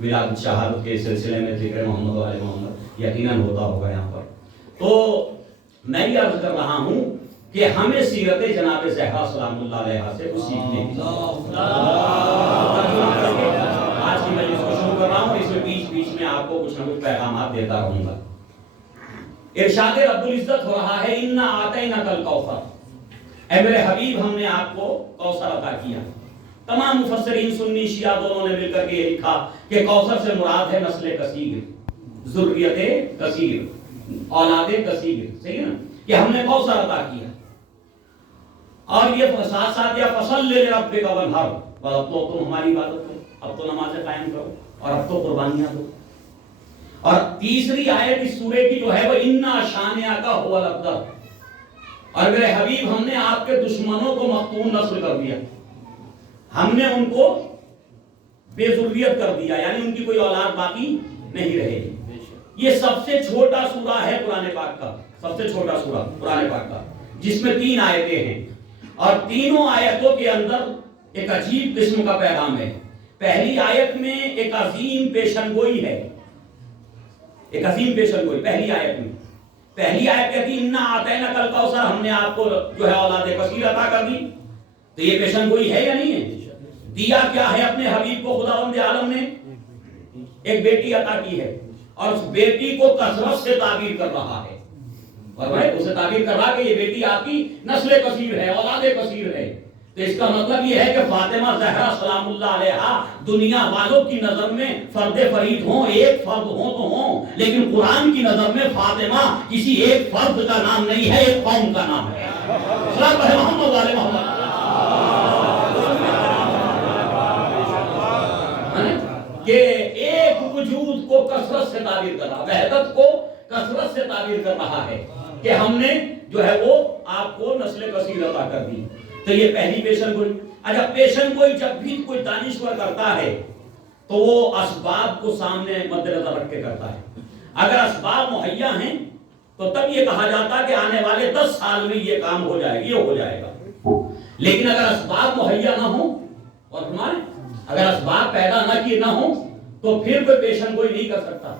میلاد شہادت کے سلسلے میں ذکر محمد و آل محمد یقیناً ہوتا ہوگا یہاں پر. تو میں یہ عرض کر رہا ہوں کہ ہمیں سیرت جناب زہرا سلام اللہ علیہا سے کچھ سیکھنے کی آج کی مجلس کو شروع کر رہا ہوں. اس میں بیچ میں آپ کو کچھ نہ کچھ پیغامات دیتا رہوں گا. ارشاد رب العزت ہو رہا ہے انا اعطیناک الکوثر, اے میرے حبیب ہم نے آپ کو کوثر عطا کیا. تمام مفسرین سنی شیعہ دونوں نے مل کر کے یہ لکھا کہ کوثر سے مراد ہے نسل کثیر, ذریت کثیر, اولاد کثیر. صحیح نا, کہ ہم نے کوثر عطا کیا. اور یہ ساتھ ساتھ یا فصل لربک وانحر, اب تو تم ہماری عبادت کرو, اب تو نمازیں قائم کرو, اور اب تو قربانیاں دو. اور تیسری آیت اس سورے کی جو ہے وہ انا شانئک هو الابتر, اور میرے حبیب ہم نے آپ کے دشمنوں کو مقتول نسل کر دیا, ہم نے ان کو بے ذریت کر دیا, یعنی ان کی کوئی اولاد باقی نہیں رہے گی. یہ سب سے چھوٹا سورہ ہے قرآن پاک کا, سب سے چھوٹا سورہ قرآن پاک کا, جس میں 3 آیتیں ہیں, اور تینوں آیتوں کے اندر ایک عجیب قسم کا پیغام ہے. پہلی آیت میں ایک عظیم پیشن گوئی ہے, ایک عظیم پیشن گوئی پہلی آیت میں. پہلی آیت کہتی انا اعطیناک الکوثر, ہم نے آپ کو جو ہے اولاد کثیر عطا کر دی. تو یہ پیشن گوئی ہے یا نہیں ہے؟ دیا کیا ہے اپنے حبیب کو خداوند عالم نے؟ ایک بیٹی عطا کی ہے, اور اس بیٹی کو کثرت سے تعبیر کر رہا ہے, اور میں اسے تعبیر کر رہا کہ یہ بیٹی آپ کی نسل کثیر ہے, اولاد کثیر ہے. تو اس کا مطلب یہ ہے کہ فاطمہ زہرا سلام اللہ علیہا دنیا والوں کی نظر میں فرد فرید ہوں, ایک فرد ہوں تو ہوں, لیکن قرآن کی نظر میں فاطمہ کسی ایک فرد کا نام نہیں ہے, ایک قوم کا نام ہے. صلوات ہے محمد علیہ محمد. کہ ایک وجود کو کثرت سے تعبیر کر رہا, وحدت کو کثرت سے تعبیر کر رہا ہے کہ ہم نے جو ہے وہ آپ کو نسل کثیر عطا کر دی. تو یہ پہلی پیشن گوئی. اچھا, پیشن گوئی جب بھی کوئی دانشور کرتا ہے تو وہ اسباب کو سامنے مد نظر رکھ کے کرتا ہے. اگر اسباب مہیا ہیں تو تب یہ کہا جاتا کہ آنے والے 10 سال میں یہ کام ہو جائے گا, یہ ہو جائے گا. لیکن اگر اسباب مہیا نہ ہوں, اور ہمارے اگر اسباب پیدا نہ کیے نہ ہوں, تو پھر کوئی پیشن گوئی نہیں کر سکتا.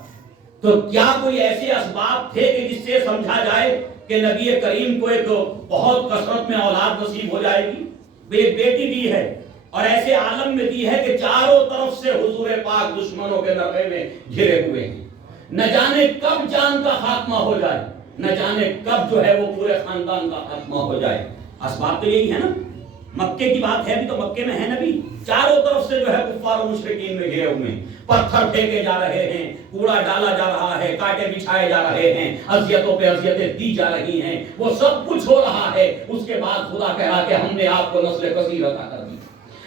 تو کیا کوئی ایسے اسباب تھے کہ جس سے سمجھا جائے کہ نبی کریم کو ایک بہت کثرت میں اولاد نصیب ہو جائے گی؟ وہ ایک بیٹی دی ہے, اور ایسے عالم میں دی ہے کہ چاروں طرف سے حضور پاک دشمنوں کے نرغے میں گھرے ہوئے ہیں. نہ جانے کب جان کا خاتمہ ہو جائے, نہ جانے کب جو ہے وہ پورے خاندان کا خاتمہ ہو جائے. اسباب تو یہی ہے نا. مکے کی بات ہے بھی تو مکے میں ہے نبی, چاروں طرف سے جو ہے کفار و مشرکین میں گھرے ہوئے ہیں, پتھر پھینکے جا رہے ہیں, کوڑا ڈالا جا رہا ہے, کانٹے بچھائے جا رہے ہیں, اذیتوں پہ اذیتیں دی جا رہی ہیں, وہ سب کچھ ہو رہا ہے. اس کے بعد خدا کہہ رہا کہ ہم نے آپ کو نسل کثیر عطا کر دی.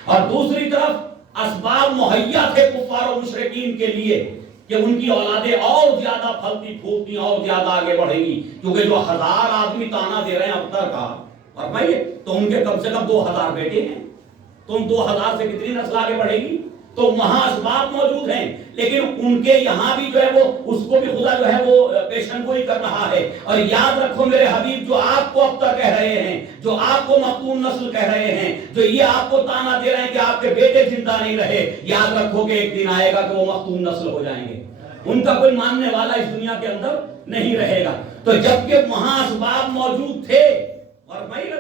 اور دوسری طرف اسباب مہیا تھے کفار و مشرکین کے لیے کہ ان کی اولادیں اور زیادہ پھلتی پھولتی اور زیادہ آگے بڑھیں گی, کیونکہ جو 1000 آدمی تانا دے رہے ہیں ابتر کا, اور بھائی تو ان کے کم سے کم 2000 بیٹے ہیں, تو ان 2000 سے کتنی نسل آگے بڑھے گی؟ تو وہاں اسباب موجود ہیں, لیکن ان کے یہاں بھی جو ہے وہ اس کو بھی خدا جو ہے وہ پیشن گوئی کر رہا ہے. اور یاد رکھو میرے حبیب, جو آپ کو اب تک کہہ رہے ہیں, جو آپ کو مقتول نسل کہہ رہے ہیں, جو یہ آپ کو تانا دے رہے ہیں کہ آپ کے بیٹے زندہ نہیں رہے, یاد رکھو کہ ایک دن آئے گا کہ وہ مقتول نسل ہو جائیں گے, ان کا کوئی ماننے والا اس دنیا کے اندر نہیں رہے گا. تو جبکہ وہاں اسباب موجود تھے, اور بھائی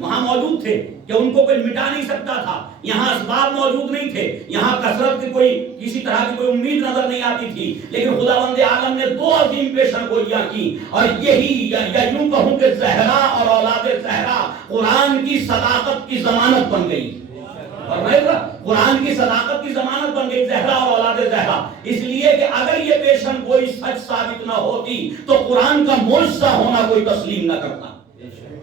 وہاں موجود تھے کہ ان کو کوئی مٹا نہیں سکتا تھا, یہاں اسباب موجود نہیں تھے, یہاں کثرت کی کوئی کسی طرح کی کوئی امید نظر نہیں آتی تھی, لیکن خداوند عالم نے 2 عظیم پیشن گوئیاں کی. اور یہی یا یوں کہوں کہ زہرا اور اولاد زہرا قرآن کی صداقت کی ضمانت بن گئی, اور میں قرآن کی صداقت کی ضمانت بن گئی زہرا اور اولاد زہرا. اس لیے کہ اگر یہ پیشن گوئی سچ ثابت نہ ہوتی تو قرآن کا معجزہ ہونا کوئی تسلیم نہ کرتا.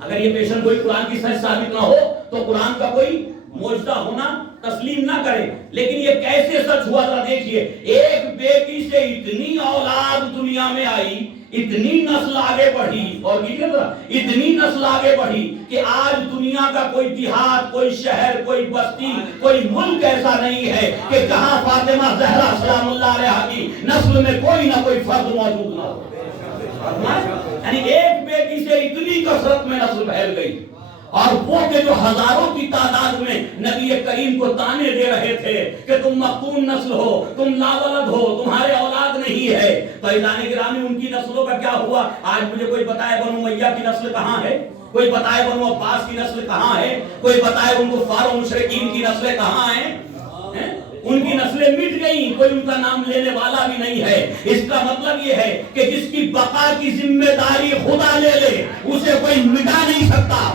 اگر یہ پیشن گوئی قرآن کی سچ ثابت نہ ہو تو قرآن کا کوئی معجزہ ہونا تسلیم نہ کرے. لیکن یہ کیسے سچ ہوا ذرا دیکھیے, ایک بیٹی سے اتنی اولاد دنیا میں آئی, اتنی نسل آگے بڑھی, اور اتنی نسل آگے بڑھی کہ آج دنیا کا کوئی دیہات, کوئی شہر, کوئی بستی, کوئی ملک ایسا نہیں ہے کہ جہاں فاطمہ زہرا سلام اللہ علیہا کی نسل میں کوئی نہ کوئی فرد موجود نہ ہو. یعنی ایک بیٹی سے اتنی کثرت میں نسل پھیل گئی, اور وہ کہ جو ہزاروں کی تعداد میں کریم کو تانے دے رہے تھے کہ تم مقتون نسل ہو، تم لاولد ہو، تمہارے اولاد نہیں ہے. تو عزیزان گرامی ان کی نسلوں کا کیا ہوا؟ آج مجھے کوئی بتائے بنو امیہ کی نسل کہاں ہے؟ کوئی بتائے بنو عباس کی نسل کہاں ہے؟ کوئی بتائے ان کفار و مشرکین کی نسلیں کہاں ہیں؟ ان کی نسلیں مٹ گئیں، کوئی ان کا نام لینے والا بھی نہیں ہے. اس کا مطلب یہ ہے کہ جس کی بقا کی ذمہ داری خدا لے لے اسے کوئی مٹا نہیں سکتا.